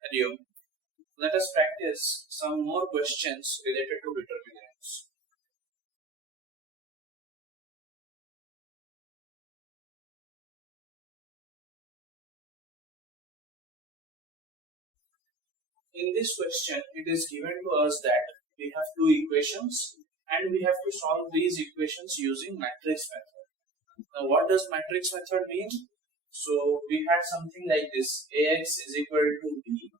Hariom. Let us practice some more questions related to determinants. In this question, it is given to us that we have two equations and we have to solve these equations using matrix method. Now, what does matrix method mean? So, we had something like this: Ax is equal to B.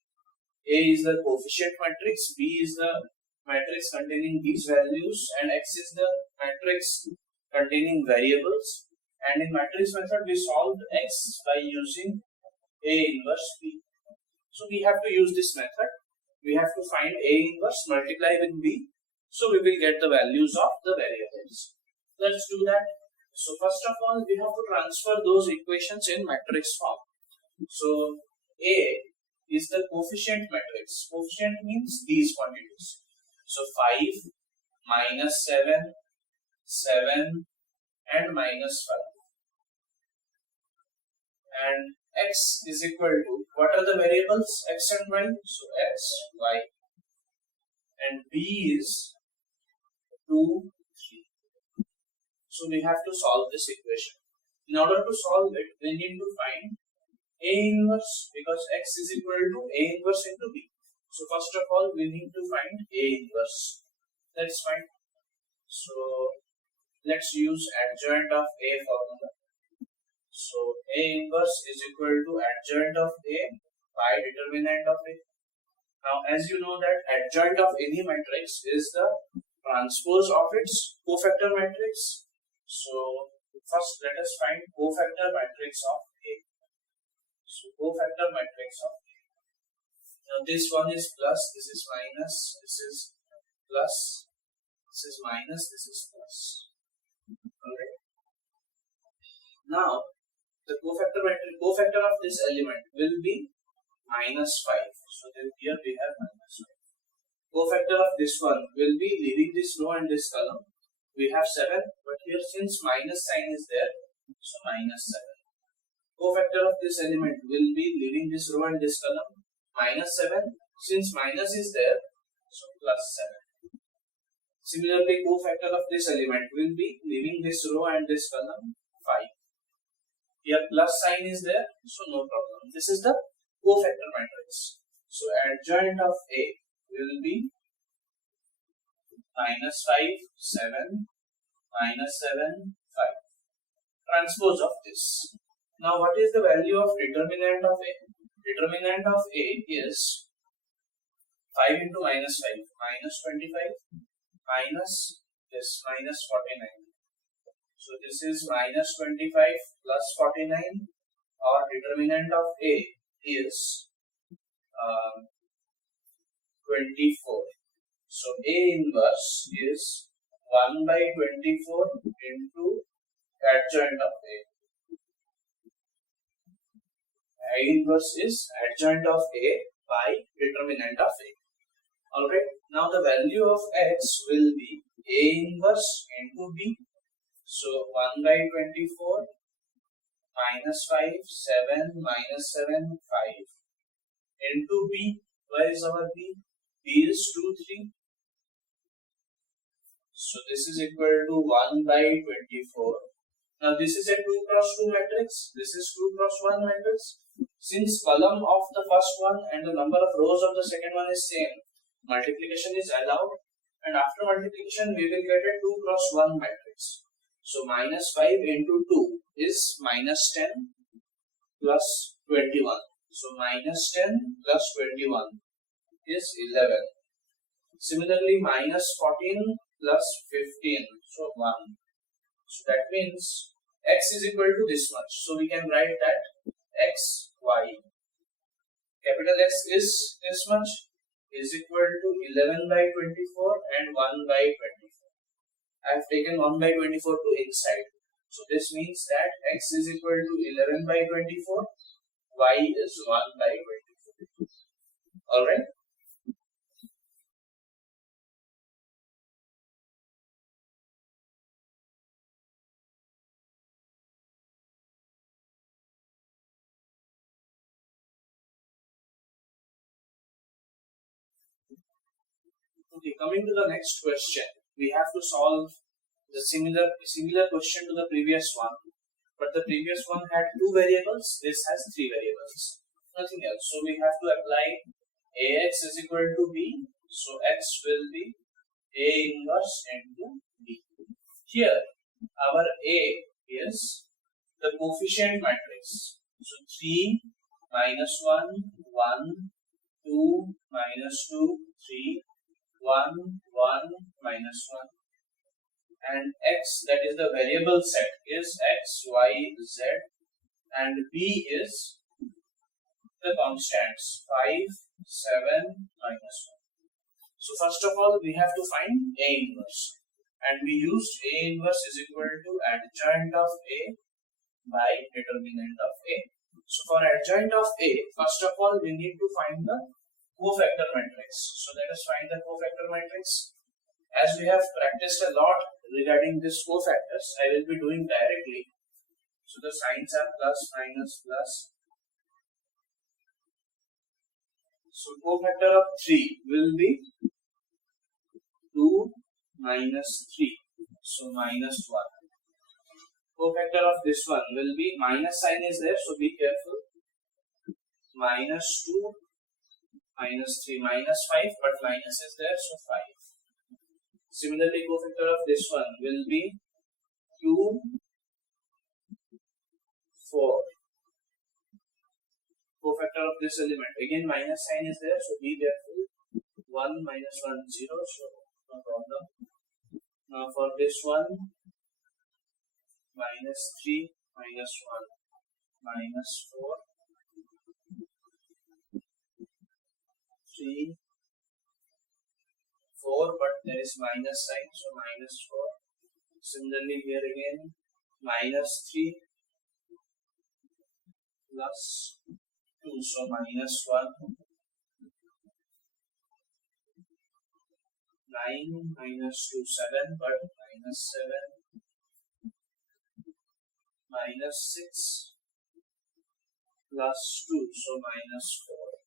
A is the coefficient matrix, B is the matrix containing these values, and X is the matrix containing variables. And in matrix method, we solved X by using A inverse B. So we have to use this method. We have to find A inverse, multiply with B. So we will get the values of the variables. Let's do that. So first of all, we have to transfer those equations in matrix form. So A is the coefficient matrix. Coefficient means these quantities. So 5, minus 7, 7 and minus 5. And X is equal to, what are the variables? X and Y. So X, Y. And B is 2, 3. So we have to solve this equation. In order to solve it, we need to find A inverse, because X is equal to A inverse into B. So first of all, we need to find A inverse. That's fine. So let's use adjoint of A formula. So A inverse is equal to adjoint of A by determinant of A. Now, as you know that adjoint of any matrix is the transpose of its cofactor matrix. So first let us find cofactor matrix of A. So cofactor matrix of A. Now this one is plus, this is minus, this is plus, this is minus, this is plus. Alright. Now the cofactor of this element will be minus 5. So then here we have minus 5. Cofactor of this one will be, leaving this row and this column, we have 7, but here since minus sign is there, so minus 7. Cofactor of this element will be, leaving this row and this column, minus 7, since minus is there, so plus 7. Similarly, cofactor of this element will be, leaving this row and this column, 5. Here plus sign is there, so no problem. This is the cofactor matrix. So adjoint of A will be minus 5, 7, minus 7, 5. Transpose of this. Now what is the value of determinant of A? Determinant of A is 5 into minus 5, minus 25, minus this, minus 49. So this is minus 25 plus 49, or determinant of A is 24. So A inverse is 1 by 24 into adjoint of A. A inverse is adjoint of A by determinant of A. Alright, now the value of X will be A inverse into B. So 1 by 24 minus 5, 7, minus 7, 5 into B. Where is our B? B is 2, 3. So this is equal to 1 by 24. Now this is a 2 cross 2 matrix. This is 2 cross 1 matrix. Since column of the first one and the number of rows of the second one is same, multiplication is allowed, and after multiplication we will get a 2 cross 1 matrix. So minus 5 into 2 is minus 10 plus 21. So minus 10 plus 21 is 11. Similarly, minus 14 plus 15, so 1. So that means X is equal to this much. So we can write that X, Y. Capital X is this much, is equal to 11 by 24 and 1 by 24. I have taken 1 by 24 to inside. So this means that X is equal to 11 by 24, Y is 1 by 24. Alright. Okay, coming to the next question, we have to solve the similar question to the previous one, but the previous one had two variables. This has three variables, nothing else. So we have to apply Ax is equal to B. So x will be A inverse into B. Here, our A is the coefficient matrix. So 3, -1, 1, 2, -2, 3, 1, 1, -1. And x, that is the variable set, is x, y, z, and B is the constants 5, 7, -1. So first of all, we have to find A inverse, and we used A inverse is equal to adjoint of A by determinant of A. So for adjoint of A, first of all, we need to find the cofactor matrix. So let us find the cofactor matrix. As we have practiced a lot regarding this cofactors, I will be doing directly. So the signs are plus, minus, plus. So cofactor of 3 will be 2 minus 3. So minus 1. Cofactor of this one will be, minus sign is there, so be careful. Minus 2, minus 3, minus 5, but minus is there, so 5. Similarly, cofactor of this one will be 2, 4. Cofactor of this element, again minus sign is there, so be careful. 1 minus 1, 0, so no problem. Now for this one, minus 3, minus 1, minus 4, 3, 4, but there is minus sign, so minus 4. Similarly here again, minus 3 plus 2, so minus 1. 9 minus 2, 7, but minus 7. Minus 6 plus 2, so minus 4.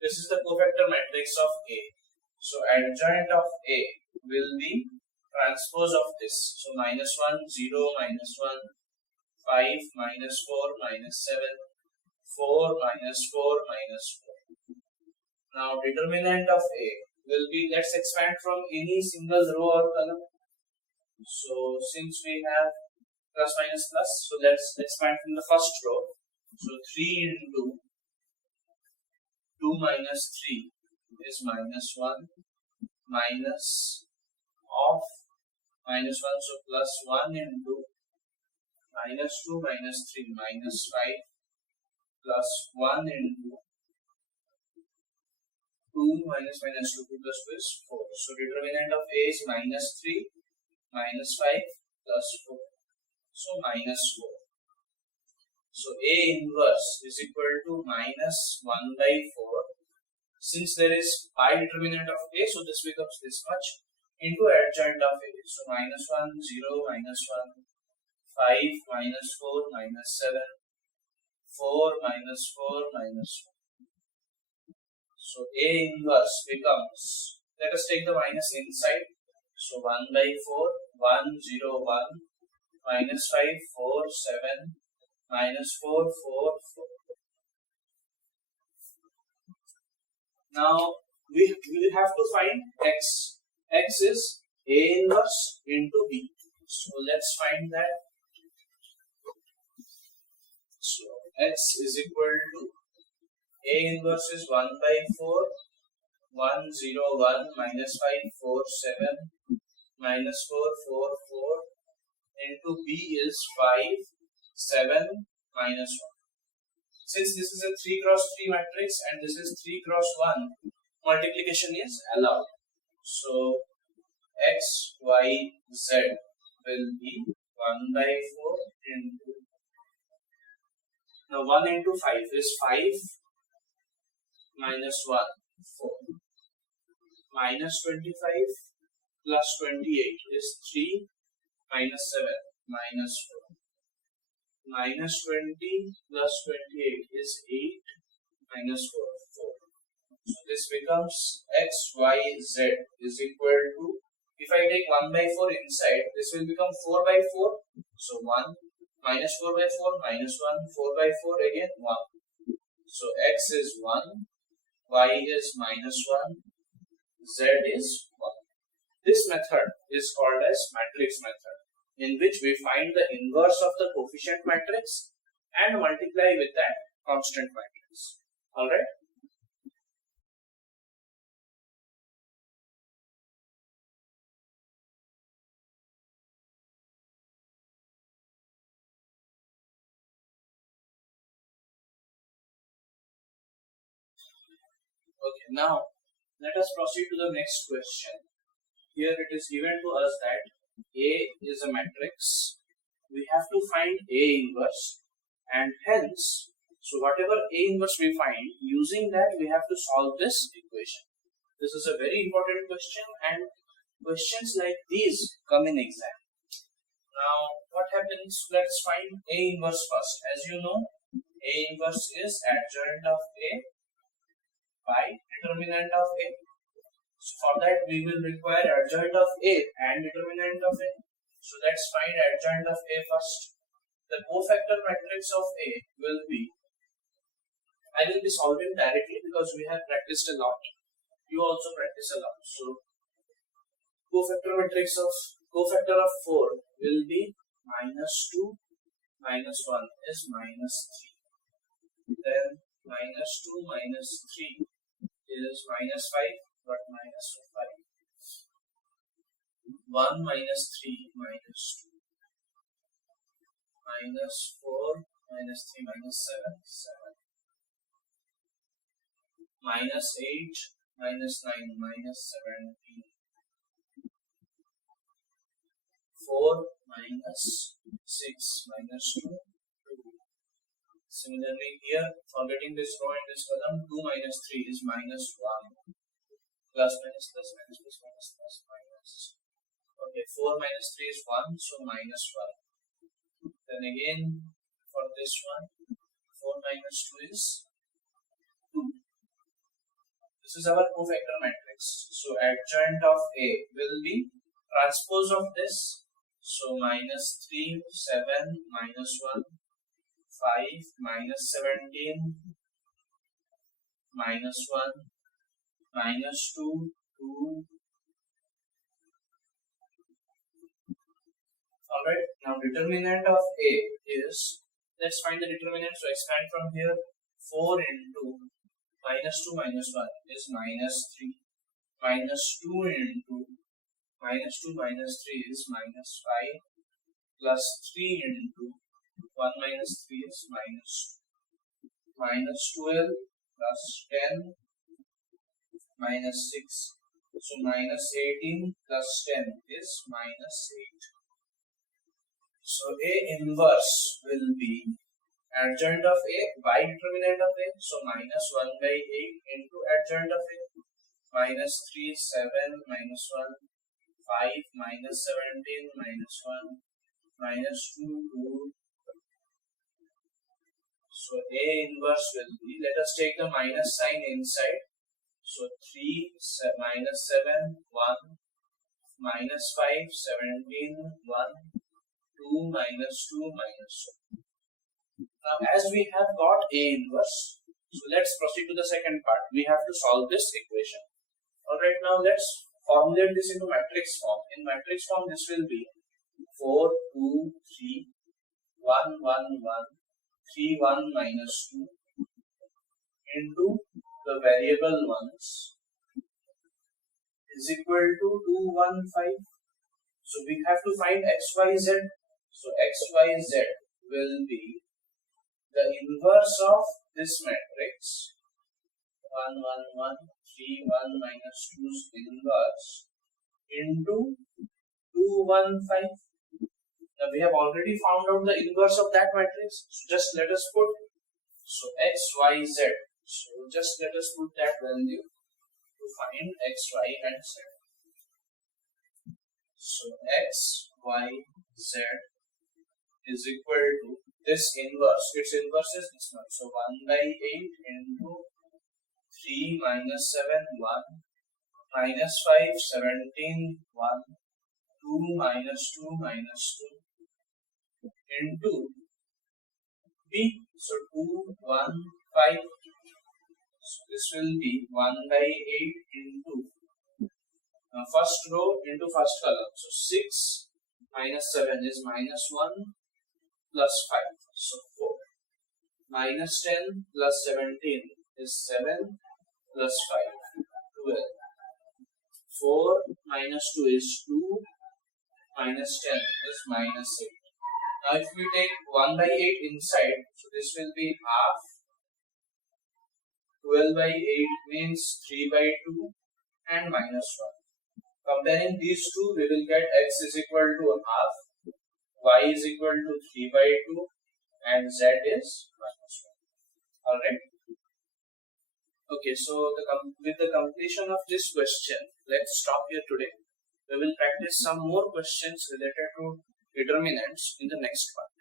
This is the cofactor matrix of A. So adjoint of A will be transpose of this. So minus 1, 0, minus 1, 5, minus 4, minus 7, 4, minus 4, minus 4. Now determinant of A will be, let's expand from any single row or column. So since we have plus, minus, plus, so let's expand from the first row. So 3 into 2 minus 3 is minus 1, minus of minus 1, so plus 1 into minus 2 minus 3 minus 5 plus 1 into 2 minus 2 plus 2 is 4. So determinant of A is minus 3 minus 5 plus 4. So minus 4. So A inverse is equal to minus 1 by 4. Since there is pi determinant of A, so this becomes this much into adjoint of A. So minus 1, 0, minus 1, 5, minus 4, minus 7, 4, minus 4, minus 1. So A inverse becomes, let us take the minus inside. So 1 by 4, 1, 0, 1, minus 5, 4, 7, minus 4, 4, 4. Now we have to find x. X is A inverse into B. So let's find that. So x is equal to A inverse is 1 by 4, 1, 0, 1, minus 5, 4, 7, minus 4, 4, 4, into B is 5, 7, minus 1. Since this is a 3 cross 3 matrix and this is 3 cross 1, multiplication is allowed. So x, y, z will be 1 by 4 into, now 1 into 5 is 5 minus 1, 4, minus 25 plus 28 is 3 minus 7, minus 4, minus 20 plus 28 is 8 minus 4, 4. So this this becomes x, y, z is equal to, if I take 1 by 4 inside, this will become 4 by 4. So 1 minus 4 by 4 minus 1, 4 by 4 again 1. So x is 1, y is minus 1, z is 1. This method is called as matrix method, in which we find the inverse of the coefficient matrix and multiply with that constant matrix. Alright. Okay, now let us proceed to the next question. Here it is given to us that A is a matrix. We have to find A inverse, and hence, so whatever A inverse we find, using that we have to solve this equation. This is a very important question, and questions like these come in exam. Now what happens? Let's find A inverse first. As you know, A inverse is adjoint of A by determinant of A. So for that we will require adjoint of A and determinant of A. So let's find adjoint of A first. The cofactor matrix of A will be, I will be solving directly because we have practiced a lot. You also practice a lot. So cofactor of 4 will be -2 -1 is -3. Then -2 -3 is -5, but -5. 1 -3 -2 -4 -3 -7 7 -8 -9 -17 4 -6 -2 2. Similarly here, forgetting this row and this column, 2 -3 is -1. Plus minus plus minus plus minus plus minus. Okay, 4 -3 is 1, so -1. Then again for this one, 4 -2 is 2. This is our cofactor matrix. So adjoint of A will be transpose of this. So -3, 7, -1, 5, -17, -1, -2, 2. Alright, now determinant of A is, let's find the determinant. So expand from here, 4 into -2 -1 is -3, -2 into -2 -3 is -5, plus 3 into 1 -3 is -12 plus 10 -6. So -18 plus 10 is -8. So A inverse will be adjoint of A by determinant of A. So -1/8 into adjoint of A. -3, 7, -1, 5, -17, -1, -2, 2. So A inverse will be, let us take the minus sign inside. So 3, -7, 1, -5, 17, 1, 2, -2, -1. Now as we have got A inverse, so let's proceed to the second part. We have to solve this equation. Alright, now let's formulate this into matrix form. In matrix form this will be 4, 2, 3, 1, 1, 1, 3, 1, -2 into the variable ones is equal to 2, 1, 5. So we have to find x, y, z. So x, y, z will be the inverse of this matrix, 1, 1, 1, 3, 1, -2's inverse into 2, 1, 5. Now we have already found out the inverse of that matrix. So just let us put, so x, y, z. So just let us put that value to find x, y, and z. So x, y, z is equal to this inverse. Its inverse is this one. So 1/8 into 3 3 minus 7 1 minus 5 17 1 2 minus 2 minus 2 into b. So 2 1 5. So this will be 1 by 8 into first row into first column. So 6 minus 7 is minus 1 plus 5. So 4. Minus 10 plus 17 is 7 plus 5. 12. 4 minus 2 is 2. Minus 10 is minus 8. Now if we take 1 by 8 inside, so this will be half. 12 by 8 means 3 by 2 and minus 1. Comparing these two, we will get x is equal to half, y is equal to 3 by 2 and z is minus 1. Alright. Okay, so with the completion of this question, let's stop here today. We will practice some more questions related to determinants in the next one.